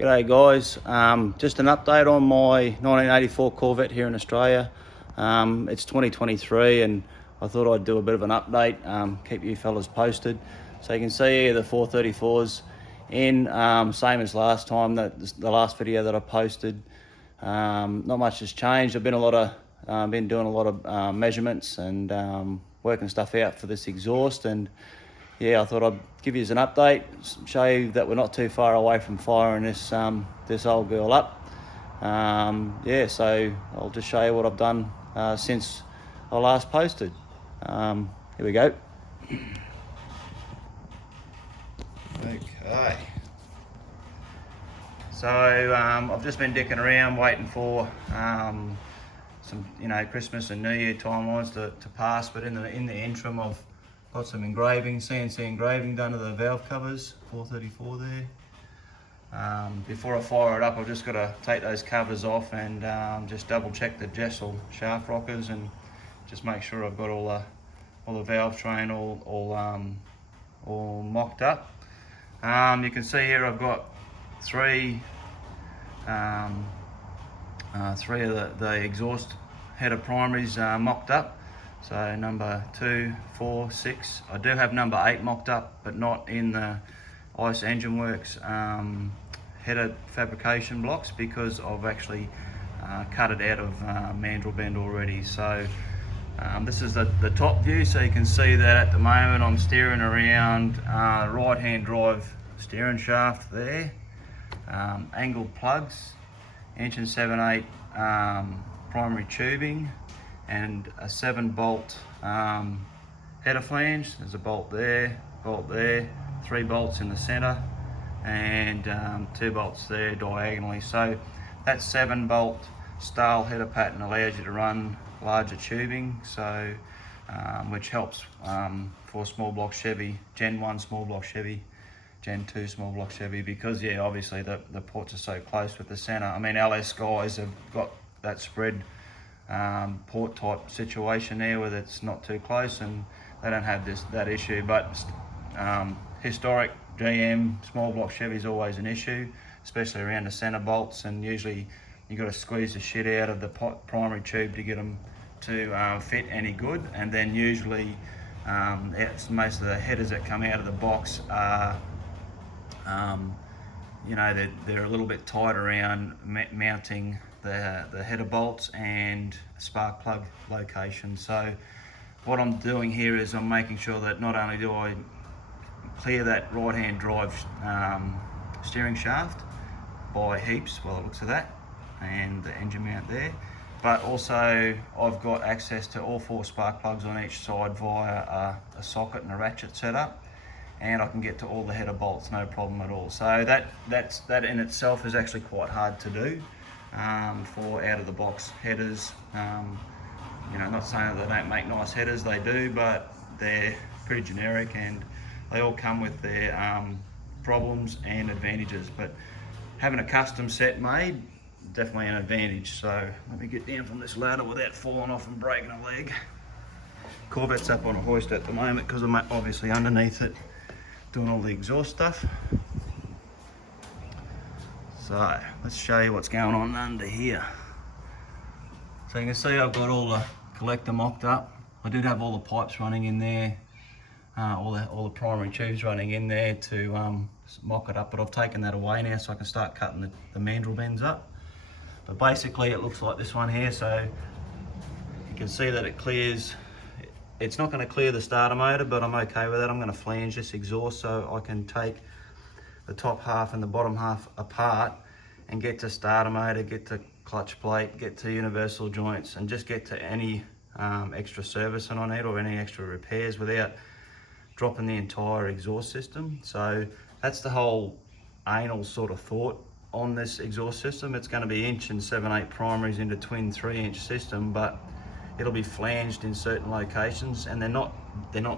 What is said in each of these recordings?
G'day guys, just an update on my 1984 Corvette here in Australia. It's 2023 and I thought I'd do a bit of an update, keep you fellas posted. So you can see here the 434s in, same as last time, the last video that I posted. Not much has changed. I've been doing a lot of measurements and working stuff out for this exhaust, and yeah, I thought I'd give you an update, show you that we're not too far away from firing this old girl up. Yeah, so I'll just show you what I've done since I last posted. Here we go. Okay. So I've just been dicking around waiting for some, Christmas and New Year timelines to pass, but in the interim I've got some engraving, CNC engraving done to the valve covers, 434 there. Before I fire it up, I've just got to take those covers off and just double check the Jessel shaft rockers and just make sure I've got all the valve train all mocked up. You can see here I've got three of the exhaust header primaries mocked up. So number 2, 4, 6. I do have number 8 mocked up, but not in the Ice Engine Works header fabrication blocks because I've actually cut it out of mandrel bend already. So this is the top view, so you can see that at the moment I'm steering around right-hand drive steering shaft there, angled plugs, inch and 7/8 primary tubing, and a 7-bolt header flange. There's a bolt there, 3 bolts in the center, and 2 bolts there diagonally. So that 7-bolt style header pattern allows you to run larger tubing, so which helps for small block Chevy, Gen 1 small block Chevy, Gen 2 small block Chevy, because yeah, obviously the ports are so close with the center. I mean, LS guys have got that spread port type situation there where it's not too close and they don't have that issue, but historic GM small block Chevy is always an issue, especially around the center bolts, and usually you got to squeeze the shit out of the primary tube to get them to fit any good. And then usually most of the headers that come out of the box are they're a little bit tight around mounting the header bolts and spark plug location. So what I'm doing here is I'm making sure that not only do I clear that right hand drive steering shaft by heaps, well, it looks at that, and the engine mount there, but also I've got access to all 4 spark plugs on each side via a socket and a ratchet setup, and I can get to all the header bolts no problem at all. So that in itself is actually quite hard to do for out of the box headers. Not saying that they don't make nice headers, they do, but they're pretty generic and they all come with their problems and advantages. But having a custom set made, definitely an advantage. So let me get down from this ladder without falling off and breaking a leg. Corvette's up on a hoist at the moment because I'm obviously underneath it doing all the exhaust stuff. So let's show you what's going on under here. So you can see I've got all the collector mocked up. I did have all the pipes running in there, all the primary tubes running in there to mock it up, but I've taken that away now so I can start cutting the mandrel bends up. But basically it looks like this one here, so you can see that it clears. It's not going to clear the starter motor, but I'm okay with that. I'm going to flange this exhaust so I can take the top half and the bottom half apart and get to starter motor, get to clutch plate, get to universal joints, and just get to any extra servicing on it or any extra repairs without dropping the entire exhaust system. So that's the whole anal sort of thought on this exhaust system. It's going to be inch and 7/8 primaries into twin 3-inch system, but it'll be flanged in certain locations, and they're not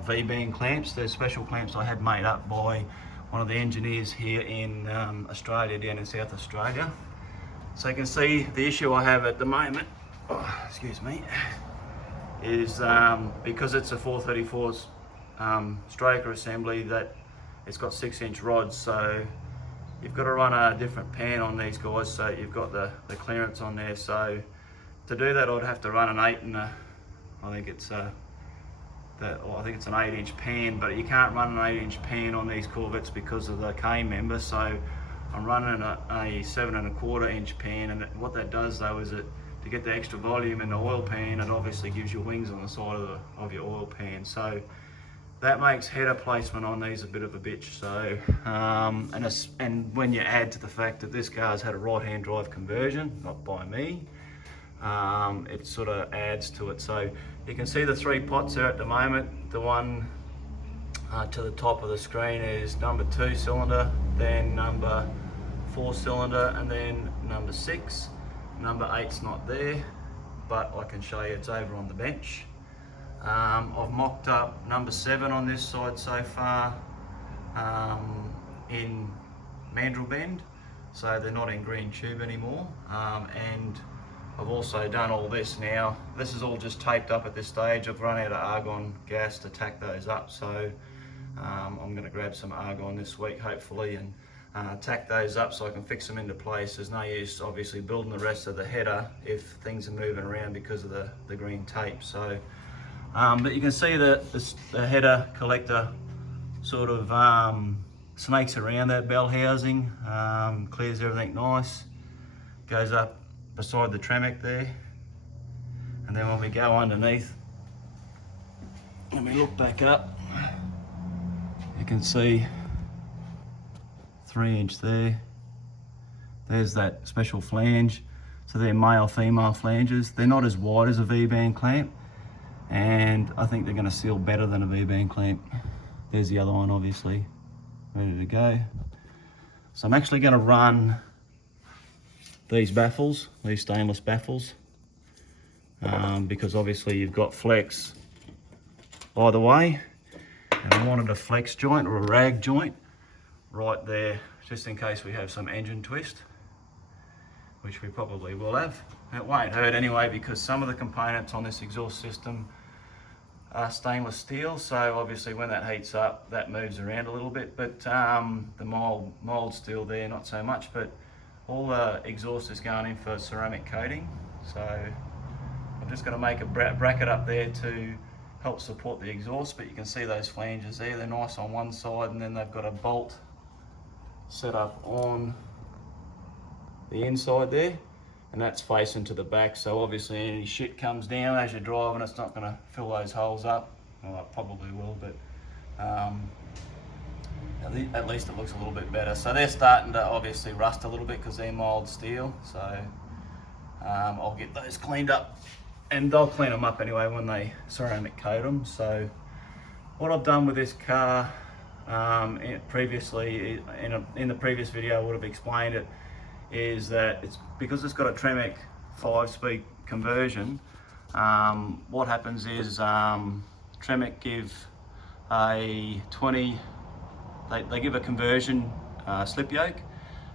V-beam clamps. They're special clamps I had made up by one of the engineers here in Australia, down in South Australia. So you can see the issue I have at the moment, excuse me, is because it's a 434 stroker assembly, that it's got 6-inch rods, so you've got to run a different pan on these guys, so you've got the clearance on there. So to do that, I'd have to run an 8 and I think it's an 8-inch pan, but you can't run an 8-inch pan on these Corvettes because of the K member. So I'm running a 7¼ inch pan, and what that does though is to get the extra volume in the oil pan, it obviously gives you wings on the side of your oil pan. So that makes header placement on these a bit of a bitch. So and when you add to the fact that this car's had a right-hand drive conversion, not by me, it sort of adds to it. So you can see the 3 pots there at the moment. The one to the top of the screen is number 2 cylinder, then number 4 cylinder, and then number 6. Number 8's not there, but I can show you it's over on the bench. I've mocked up number 7 on this side so far in mandrel bend, so they're not in green tube anymore. And I've also done all this now. This is all just taped up at this stage. I've run out of argon gas to tack those up, so I'm going to grab some argon this week hopefully and tack those up so I can fix them into place. There's no use obviously building the rest of the header if things are moving around because of the green tape. So but you can see that the header collector sort of snakes around that bell housing, clears everything nice, goes up beside the Tremec there, and then when we go underneath and we look back up, you can see 3-inch there. There's that special flange. So they're male-female flanges. They're not as wide as a V-band clamp, and I think they're going to seal better than a V-band clamp. There's the other one, obviously, ready to go. So I'm actually going to run these baffles, these stainless baffles, because obviously you've got flex either way, and I wanted a flex joint or a rag joint right there, just in case we have some engine twist, which we probably will have. It won't hurt anyway, because some of the components on this exhaust system are stainless steel, so obviously when that heats up, that moves around a little bit, but the mold's still there, not so much, but all the exhaust is going in for ceramic coating. So I'm just going to make a bracket up there to help support the exhaust, but you can see those flanges there, they're nice on one side, and then they've got a bolt set up on the inside there, and that's facing to the back, so obviously any shit comes down as you're driving, it's not going to fill those holes up. Well, it probably will, but at least it looks a little bit better. So they're starting to obviously rust a little bit because they're mild steel, so I'll get those cleaned up, and they'll clean them up anyway when they ceramic coat them. So what I've done with this car, previously in the previous video I would have explained it, is that it's because it's got a Tremec 5-speed conversion. What happens is Tremec give a 20, they give a conversion slip yoke,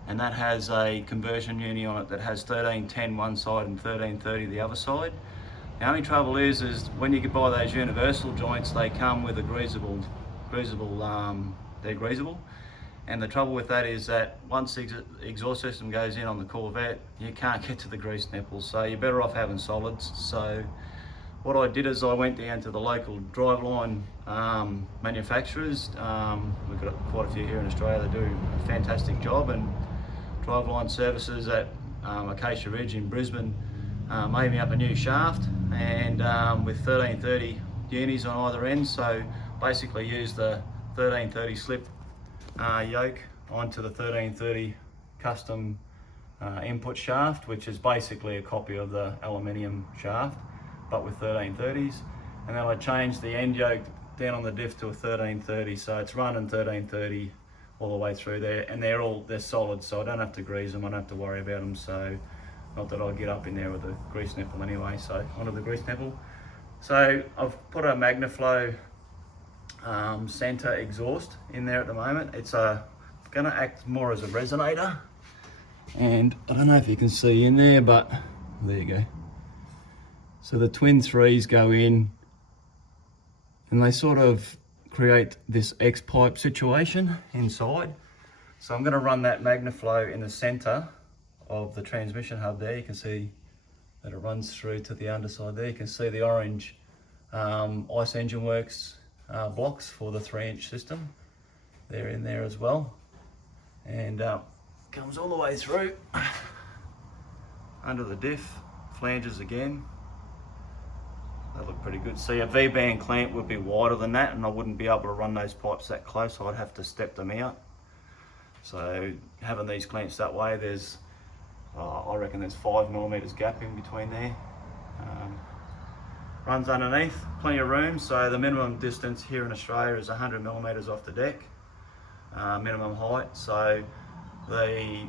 and that has a conversion uni on it that has 1310 one side and 1330 the other side. The only trouble is when you buy those universal joints, they come with a greasable, they're greasable. And the trouble with that is that once the exhaust system goes in on the Corvette, you can't get to the grease nipples, so you're better off having solids. So what I did is I went down to the local Driveline manufacturers. We've got quite a few here in Australia that do a fantastic job, and Driveline services at Acacia Ridge in Brisbane made me up a new shaft, and with 1330 unis on either end. So basically use the 1330 slip yoke onto the 1330 custom input shaft, which is basically a copy of the aluminium shaft but with 1330s, and then I changed the end yoke down on the diff to a 1330, so it's running 1330 all the way through there, and they're solid, so I don't have to grease them, I don't have to worry about them. So not that I'll get up in there with a grease nipple anyway. So onto the grease nipple. So I've put a Magnaflow center exhaust in there at the moment. It's going to act more as a resonator, and I don't know if you can see in there, but there you go. So the twin threes go in, and they sort of create this X-pipe situation inside. So I'm going to run that Magnaflow in the center of the transmission hub there. You can see that it runs through to the underside there. You can see the orange Ice Engine Works blocks for the 3-inch system. They're in there as well. And comes all the way through under the diff, flanges again. They look pretty good. See, a V-band clamp would be wider than that, and I wouldn't be able to run those pipes that close. I'd have to step them out. So having these clamps that way, there's, I reckon there's 5mm gap in between there. Runs underneath, plenty of room. So the minimum distance here in Australia is 100mm off the deck, minimum height. So the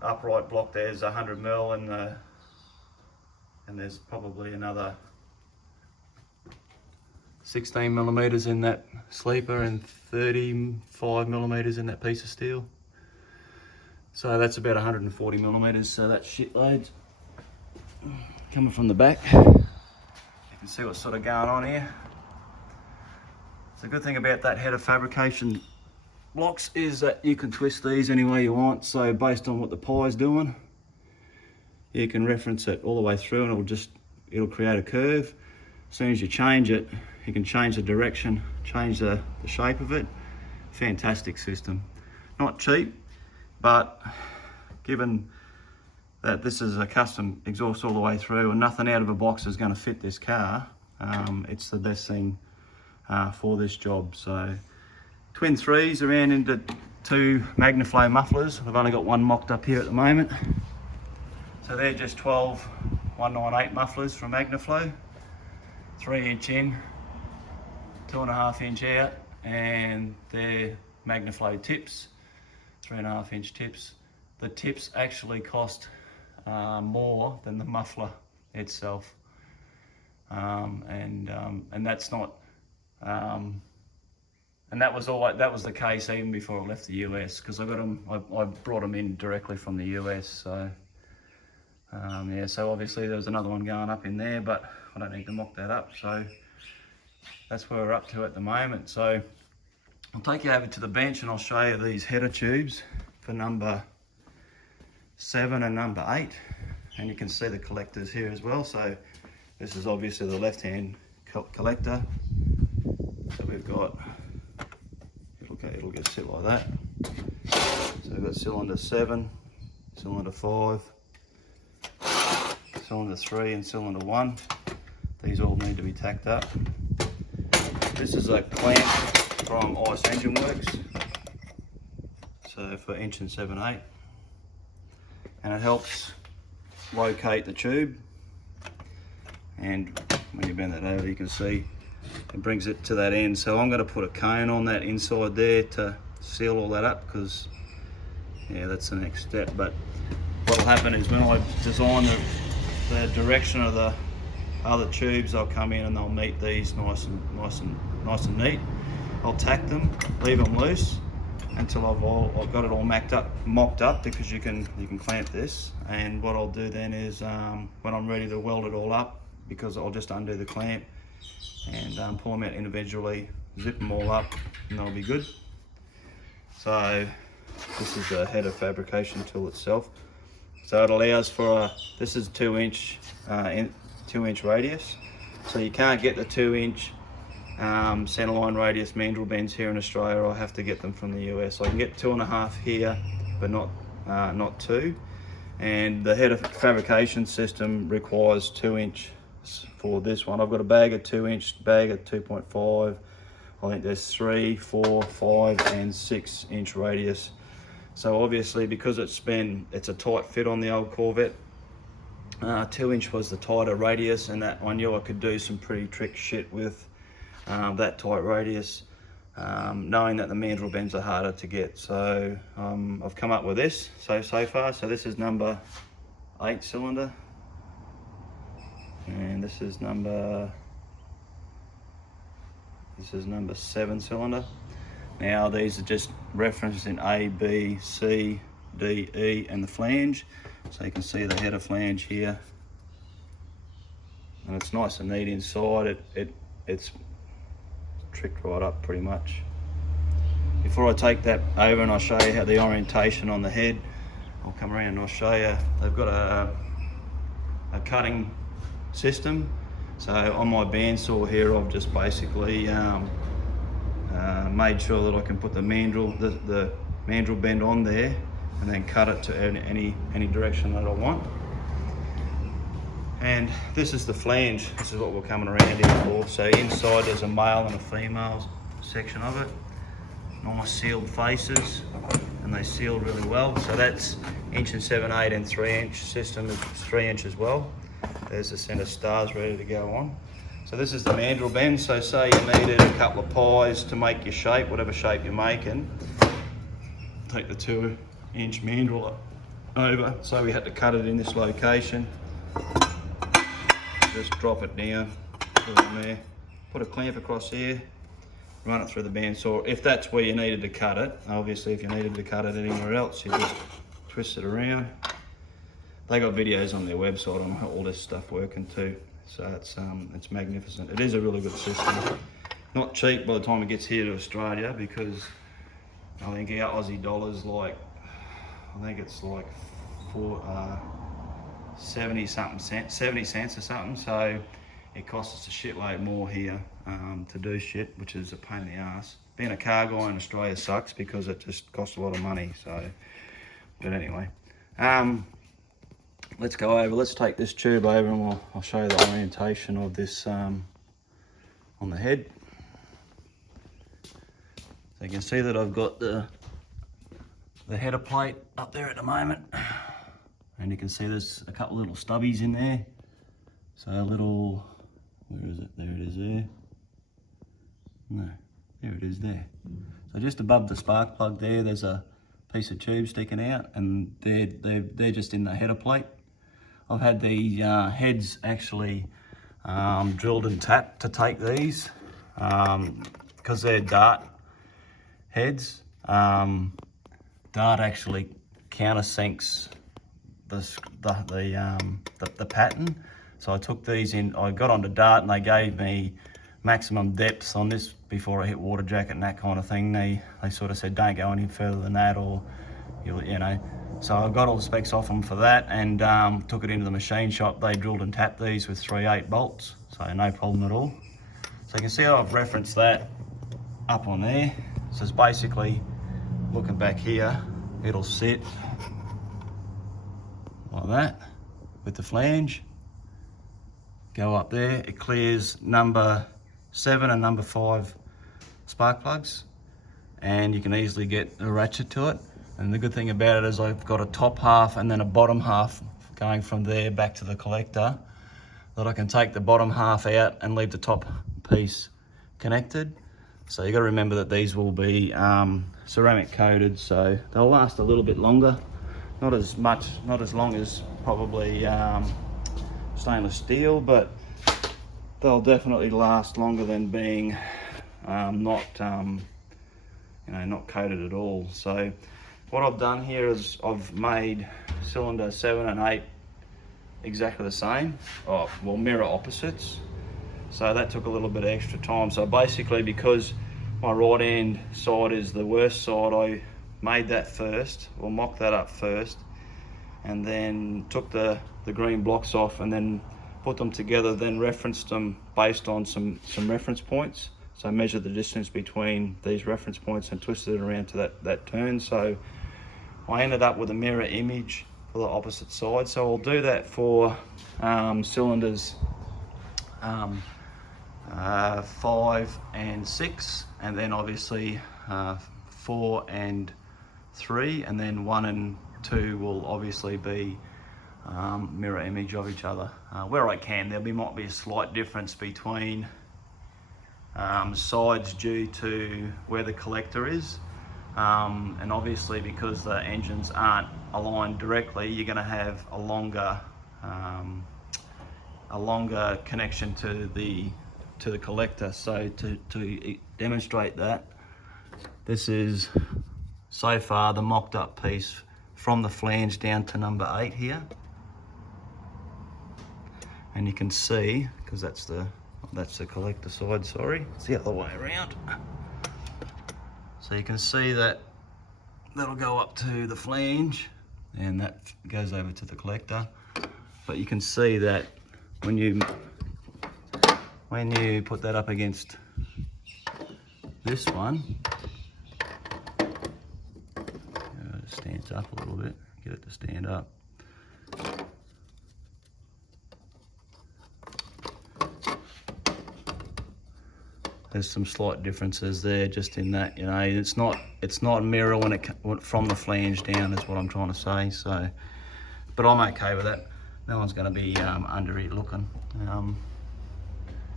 upright block there's 100mm, and there's probably another 16mm in that sleeper and 35mm in that piece of steel. So that's about 140mm, so that's shitloads. Coming from the back, you can see what's sort of going on here. The good thing about that header fabrication blocks is that you can twist these any way you want. So based on what the pie's doing, you can reference it all the way through and it'll create a curve. As soon as you change it, you can change the direction, change the shape of it. Fantastic system. Not cheap, but given that this is a custom exhaust all the way through and nothing out of a box is going to fit this car, it's the best thing for this job. So twin threes around into 2 Magnaflow mufflers. I've only got one mocked up here at the moment. So they're just 12 198 mufflers from Magnaflow. 3-inch in, 2.5-inch out, and they're Magnaflow tips, 3.5-inch tips. The tips actually cost more than the muffler itself, and that's not, and that was the case even before I left the US, because I brought them in directly from the US. So yeah, so obviously there was another one going up in there, but I don't need to mock that up. So that's where we're up to at the moment. So I'll take you over to the bench and I'll show you these header tubes for number 7 and number 8. And you can see the collectors here as well. So this is obviously the left-hand collector. So we've got, it'll get sit like that. So we've got cylinder 7, cylinder 5, cylinder 3 and cylinder 1. These all need to be tacked up. This is a clamp from Ice Engine Works, so for inch and 7/8, and it helps locate the tube. And when you bend that over, you can see it brings it to that end. So I'm going to put a cone on that inside there to seal all that up, because yeah, that's the next step. But what will happen is when I design the direction of the other tubes, they'll come in and they'll meet these nice and neat. I'll tack them, leave them loose until I've got it all mocked up, because you can clamp this. And what I'll do then is when I'm ready to weld it all up, because I'll just undo the clamp and pull them out individually, zip them all up, and they'll be good. So this is the header fabrication tool itself. So it allows for this is 2-inch 2-inch radius. So you can't get the 2-inch centerline radius mandrel bends here in Australia. I'll have to get them from the US. I can get 2.5 here, but not 2. And the header fabrication system requires 2-inch for this one. I've got a bag of 2-inch, bag of 2.5. I think there's 3, 4, 5 and 6-inch radius. So obviously, because it's a tight fit on the old Corvette, 2-inch was the tighter radius, and that I knew I could do some pretty trick shit with that tight radius, knowing that the mandrel bends are harder to get. So I've come up with this so far. So this is number 8 cylinder, and this is number 7 cylinder. Now these are just referenced in A, B, C, D, E and the flange. So you can see the header flange here, and it's nice and neat inside. It's tricked right up pretty much. before I take that over and I'll show you how the orientation on the head, I'll come around and I'll show you. They've got a cutting system. So on my bandsaw here, I've just basically made sure that I can put the mandrel bend on there and then cut it to any direction that I want. And this is the flange. This is what we're coming around here for. So inside there's a male and a female section of it. Nice sealed faces, and they seal really well. So that's 1 7/8" and 3" system is 3" as well. There's the centre stars ready to go on. So this is the mandrel bend. So say you needed a couple of pies to make your shape, whatever shape you're making. Take the 2" mandrel over. So we had to cut it in this location. Just drop it down, put it on there, put a clamp across here, run it through the bandsaw. If that's where you needed to cut it, obviously if you needed to cut it anywhere else, you just twist it around. They got videos on their website on all this stuff working too, so it's magnificent. It is a really good system. Not cheap by the time it gets here to Australia, because I think our Aussie dollars, like, I think it's like 70 cents or something, so it costs us a shitload more here to do shit, which is a pain in the ass. Being a car guy in Australia sucks because it just costs a lot of money. So, but anyway, let's go over. Let's take this tube over and I'll show you the orientation of this on the head. So you can see that I've got the header plate up there at the moment. And you can see there's a couple little stubbies in there. So a little, where is it? There it is there. No, there it is there. So just above the spark plug there's a piece of tube sticking out, and they're just in the header plate. I've had the heads actually drilled and tapped to take these, because they're dart heads. Dart actually countersinks the pattern. So I took these in, I got onto dart and they gave me maximum depth on this before I hit water jacket and that kind of thing. They sort of said don't go any further than that, or you know. So I got all the specs off them for that, and took it into the machine shop. They drilled and tapped these with 3/8 bolts, so no problem at all. So you can see how I've referenced that up on there. So it's basically, looking back here, it'll sit like that with the flange. Go up there, it clears number 7 and number 5 spark plugs, and you can easily get a ratchet to it. And the good thing about it is I've got a top half and then a bottom half going from there back to the collector, that I can take the bottom half out and leave the top piece connected. So you got to remember that these will be ceramic coated, so they'll last a little bit longer. Not as long as probably stainless steel, but they'll definitely last longer than being not coated at all. So what I've done here is I've made cylinder 7 and 8 exactly the same, well, mirror opposites. So that took a little bit of extra time. So basically, because my right hand side is the worst side, I made that first, or mocked that up first, and then took the green blocks off and then put them together, then referenced them based on some reference points. So I measured the distance between these reference points and twisted it around to that turn. So I ended up with a mirror image for the opposite side. So I'll do that for cylinders 5 and 6, and then obviously 4 and 3, and then 1 and 2 will obviously be mirror image of each other. Where I can, might be a slight difference between sides due to where the collector is, and obviously because the engines aren't aligned directly, you're going to have a longer connection to the collector. So to demonstrate that, this is so far the mocked up piece from the flange down to number 8 here, and you can see, because that's the collector side, sorry, it's the other way around. So So you can see that that'll go up to the flange and that goes over to the collector. But you can see that when you put that up against this one, it stands up a little bit, get it to stand up. There's some slight differences there, just in that, you know, it's not a mirror when it from the flange down, is what I'm trying to say. So, but I'm okay with that. No one's going to be under it looking.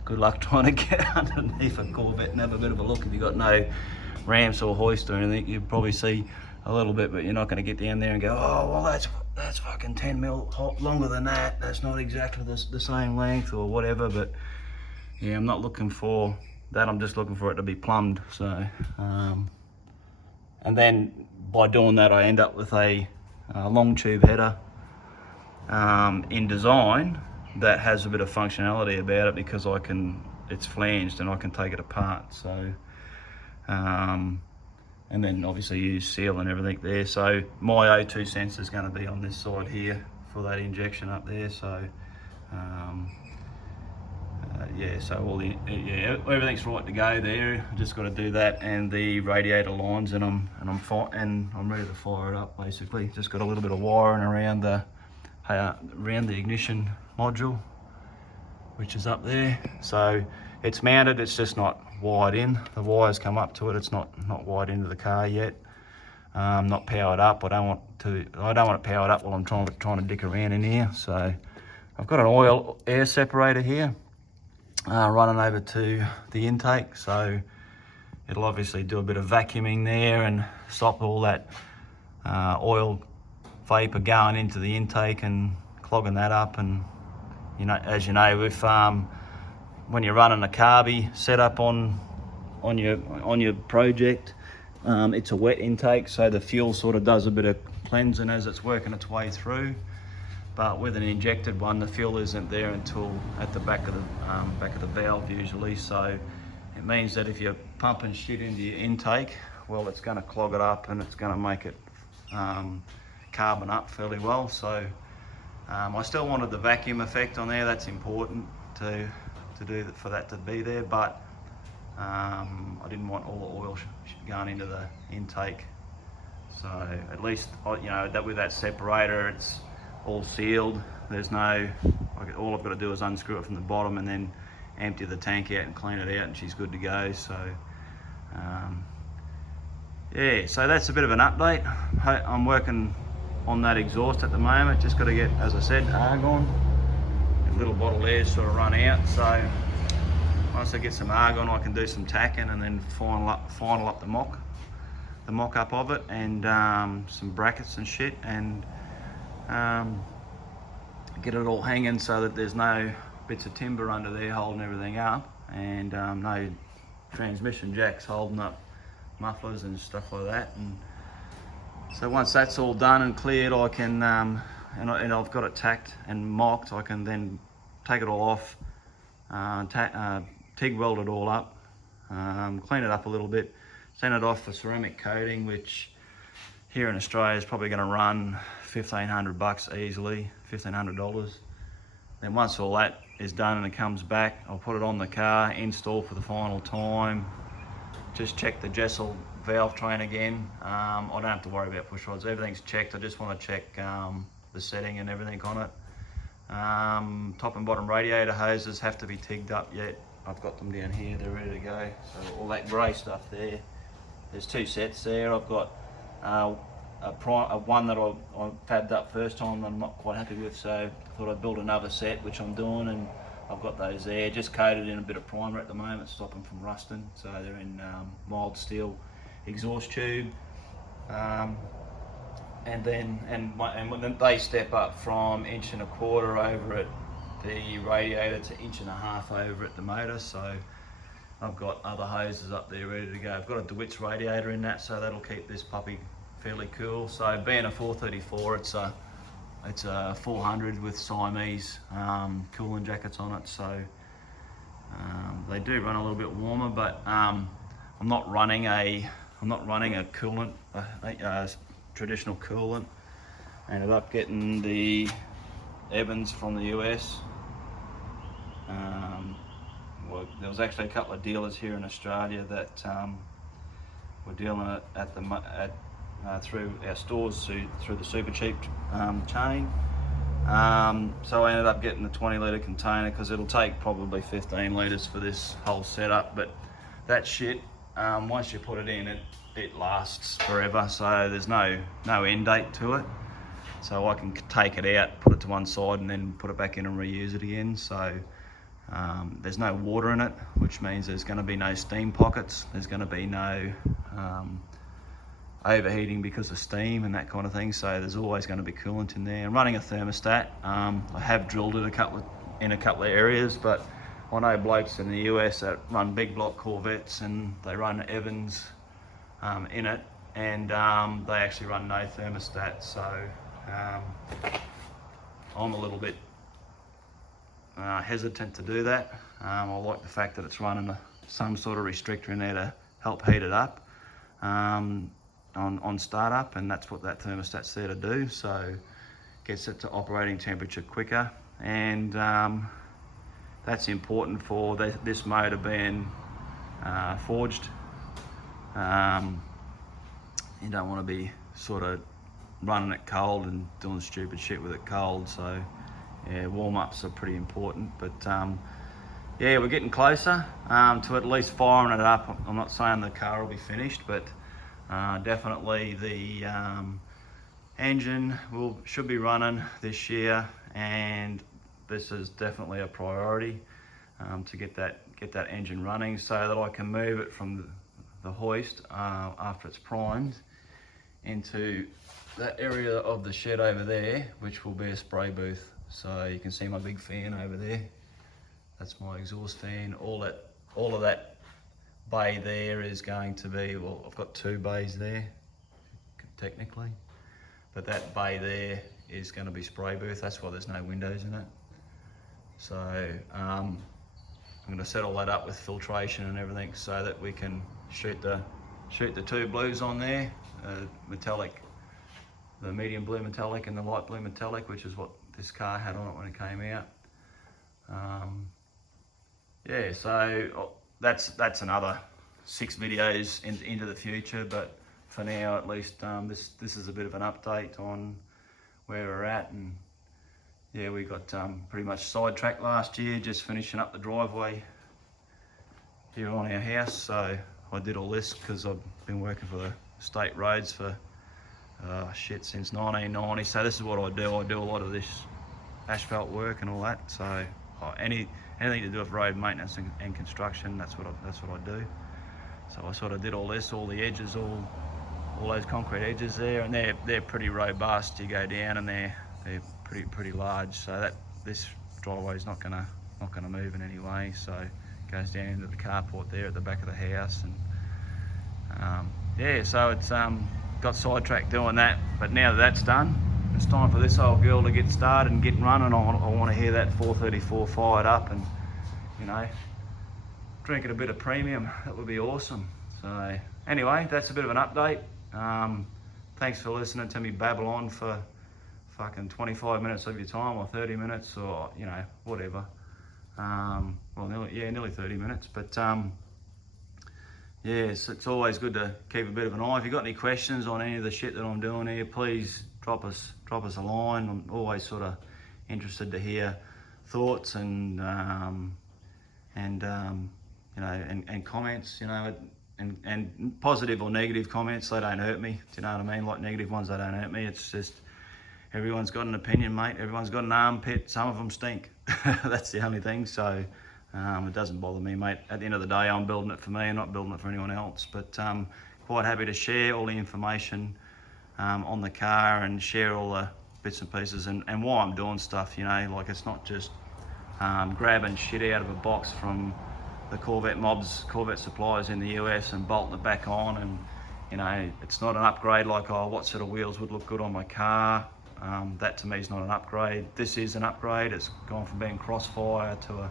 Good luck trying to get underneath a Corvette and have a bit of a look. If you've got no ramps or hoist or anything, you'll probably see a little bit, but you're not going to get down there and go, oh well, that's fucking 10 mil longer than that. That's not exactly the same length or whatever. But yeah, I'm not looking for that. I'm just looking for it to be plumbed. So, and then by doing that, I end up with a long tube header in design that has a bit of functionality about it, because it's flanged and I can take it apart. So, and then obviously use seal and everything there. So my O2 sensor is going to be on this side here for that injection up there. So. Yeah, so everything's right to go there. I just got to do that and the radiator lines, and I'm ready to fire it up. Basically, just got a little bit of wiring around the ignition module, which is up there. So it's mounted. It's just not wired in. The wires come up to it. It's not wired into the car yet. Not powered up. I don't want it powered up while I'm trying to dick around in here. So I've got an oil air separator here. Running over to the intake, so it'll obviously do a bit of vacuuming there and stop all that oil vapor going into the intake and clogging that up. And you know, as you know, if when you're running a carby setup on your project, it's a wet intake, so the fuel sort of does a bit of cleansing as it's working its way through. But with an injected one, the fuel isn't there until at the back of the valve usually. So it means that if you're pumping shit into your intake, well, it's going to clog it up and it's going to make it carbon up fairly well. So I still wanted the vacuum effect on there. That's important to do for that to be there. But I didn't want all the oil going into the intake. So at least, you know, that with that separator, it's all sealed. There's no, all I've got to do is unscrew it from the bottom and then empty the tank out and clean it out, and she's good to go. So yeah, so that's a bit of an update. I'm working on that exhaust at the moment. Just got to get, as I said, argon. A little bottle there sort of run out. So once I get some argon, I can do some tacking and then final up the mock up of it, and some brackets and shit, and get it all hanging so that there's no bits of timber under there holding everything up, and no transmission jacks holding up mufflers and stuff like that. And so once that's all done and cleared, I can and I've got it tacked and mocked, I can then take it all off, TIG weld it all up, clean it up a little bit, send it off for ceramic coating, which here in Australia is probably going to run $1,500 easily, $1,500. Then once all that is done and it comes back, I'll put it on the car, install for the final time, just check the Jessel valve train again. I don't have to worry about push rods, everything's checked. I just want to check the setting and everything on it. Top and bottom radiator hoses have to be tigged up yet. I've got them down here, they're ready to go. So all that grey stuff there, there's two sets there. I've got one that I fabbed up first time that I'm not quite happy with, so I thought I'd build another set, which I'm doing, and I've got those there, just coated in a bit of primer at the moment, stop them from rusting. So they're in mild steel exhaust tube, and then they step up from 1.25 inches over at the radiator to 1.5 inches over at the motor. So I've got other hoses up there ready to go. I've got a DeWitt's radiator in that, so that'll keep this puppy fairly cool. So being a 434, it's a 400 with Siamese cooling jackets on it. So they do run a little bit warmer, but I'm not running a I'm not running a coolant, traditional coolant. I ended up getting the Evans from the US. Well, there was actually a couple of dealers here in Australia that were dealing it through our stores, through the Super Cheap chain. So I ended up getting the 20 litre container because it'll take probably 15 litres for this whole setup. But that shit, once you put it in, it lasts forever. So there's no end date to it. So I can take it out, put it to one side, and then put it back in and reuse it again. So there's no water in it, which means there's going to be no steam pockets. There's going to be no overheating because of steam and that kind of thing. So there's always going to be coolant in there. I'm running a thermostat. I have drilled it in a couple of areas, but I know blokes in the US that run big block Corvettes and they run Evans in it, and they actually run no thermostat. So I'm a little bit hesitant to do that. I like the fact that it's running some sort of restrictor in there to help heat it up on startup, and that's what that thermostat's there to do. So gets it to operating temperature quicker, and that's important for this motor being forged. You don't want to be sort of running it cold and doing stupid shit with it cold. So yeah, warm-ups are pretty important. But yeah, we're getting closer to at least firing it up. I'm not saying the car will be finished, but definitely the engine should be running this year, and this is definitely a priority to get that engine running so that I can move it from the hoist after it's primed into that area of the shed over there, which will be a spray booth. So you can see my big fan over there. That's my exhaust fan. All of that bay there is going to be, well, I've got two bays there technically, but that bay there is going to be spray booth. That's why there's no windows in it. So I'm going to set all that up with filtration and everything so that we can shoot the two blues on there, metallic, the medium blue metallic and the light blue metallic, which is what this car had on it when it came out. Yeah, so that's another 6 videos into the future, but for now at least this is a bit of an update on where we're at. And yeah, we got pretty much sidetracked last year, just finishing up the driveway here on our house. So I did all this because I've been working for the state roads for since 1990. So this is what I do. I do a lot of this asphalt work and all that. So anything to do with road maintenance and construction, that's what I do. So I sort of did all this, all the edges, all those concrete edges there, and they're pretty robust. You go down and they're pretty large. So this driveway is not gonna move in any way. So it goes down into the carport there at the back of the house, and yeah, so it's got sidetracked doing that. But now that that's done, it's time for this old girl to get started and get running. I want to hear that 434 fired up, and you know, drinking a bit of premium. That would be awesome. So anyway, that's a bit of an update. Thanks for listening to me babble on for fucking 25 minutes of your time, or 30 minutes, or you know, whatever. Well, nearly 30 minutes. But yes, it's always good to keep a bit of an eye. If you've got any questions on any of the shit that I'm doing here, please drop us a line. I'm always sort of interested to hear thoughts and you know, and comments, you know, and positive or negative comments. They don't hurt me. Do you know what I mean? Like negative ones, they don't hurt me. It's just everyone's got an opinion, mate. Everyone's got an armpit. Some of them stink. That's the only thing. So it doesn't bother me, mate. At the end of the day, I'm building it for me. I'm not building it for anyone else. But quite happy to share all the information on the car and share all the bits and pieces and why I'm doing stuff. You know, like it's not just grabbing shit out of a box from the Corvette suppliers in the US and bolting it back on. And you know, it's not an upgrade like, oh, what set of wheels would look good on my car. That to me is not an upgrade. This is an upgrade. It's gone from being Crossfire to a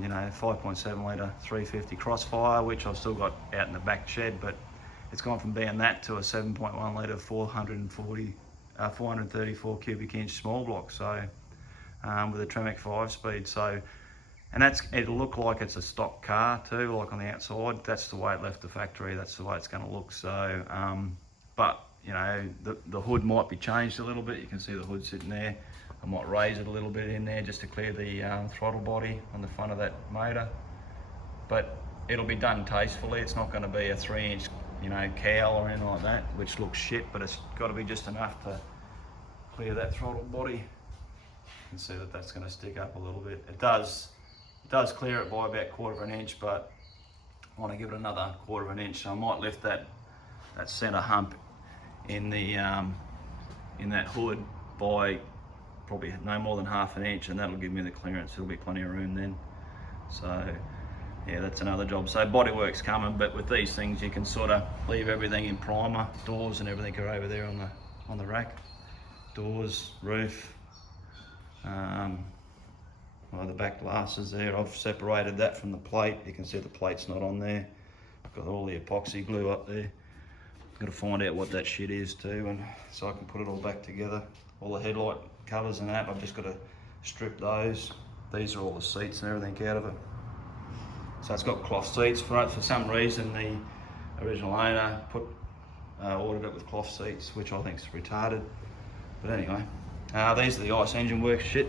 you know, 5.7 litre 350 Crossfire, which I've still got out in the back shed. But it's gone from being that to a 7.1 litre 434 cubic inch small block, so with a Tremec 5-speed. So, and it'll look like it's a stock car too, like on the outside. That's the way it left the factory, that's the way it's going to look. So but you know, the hood might be changed a little bit. You can see the hood sitting there. I might raise it a little bit in there just to clear the throttle body on the front of that motor, but it'll be done tastefully. It's not going to be a 3-inch, you know, cowl or anything like that, which looks shit, but it's got to be just enough to clear that throttle body. You can see that that's going to stick up a little bit. It does clear it by about 1/4 inch, but I want to give it another 1/4 inch, so I might lift that center hump in the in that hood by probably no more than 1/2 inch, and that'll give me the clearance. There'll be plenty of room then. So yeah, that's another job. So bodywork's coming, but with these things you can sort of leave everything in primer. Doors and everything are over there on the rack. Doors, roof, well, the back glass is there. I've separated that from the plate. You can see the plate's not on there. I've got all the epoxy glue up there. I've got to find out what that shit is too, and so I can put it all back together. All the headlight covers and that, I've just got to strip those. These are all the seats and everything out of it. So it's got cloth seats for it. For some reason, the original owner ordered it with cloth seats, which I think is retarded. But anyway, these are the ice engine works shit.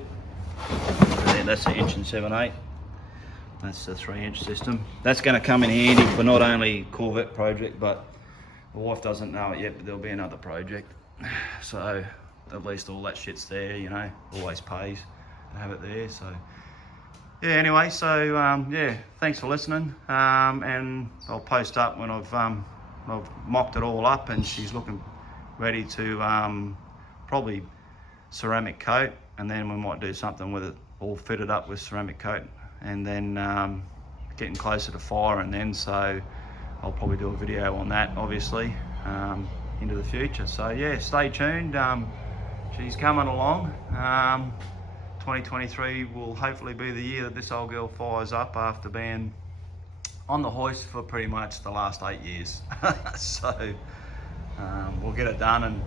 And that's the inch and 7/8. That's the 3-inch system. That's going to come in handy for not only Corvette project, but the wife doesn't know it yet, but there'll be another project. So at least all that shit's there, you know, always pays to have it there. So yeah, anyway, so yeah, thanks for listening, and I'll post up when I've mocked it all up and she's looking ready to probably ceramic coat, and then we might do something with it all fitted up with ceramic coat, and then getting closer to fire, and then so I'll probably do a video on that, obviously, into the future. So yeah, stay tuned. She's coming along. 2023 will hopefully be the year that this old girl fires up after being on the hoist for pretty much the last 8 years. So we'll get it done and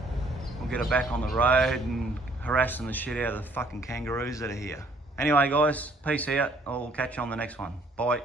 we'll get it back on the road and harassing the shit out of the fucking kangaroos that are here. Anyway guys, peace out. I'll catch you on the next one. Bye.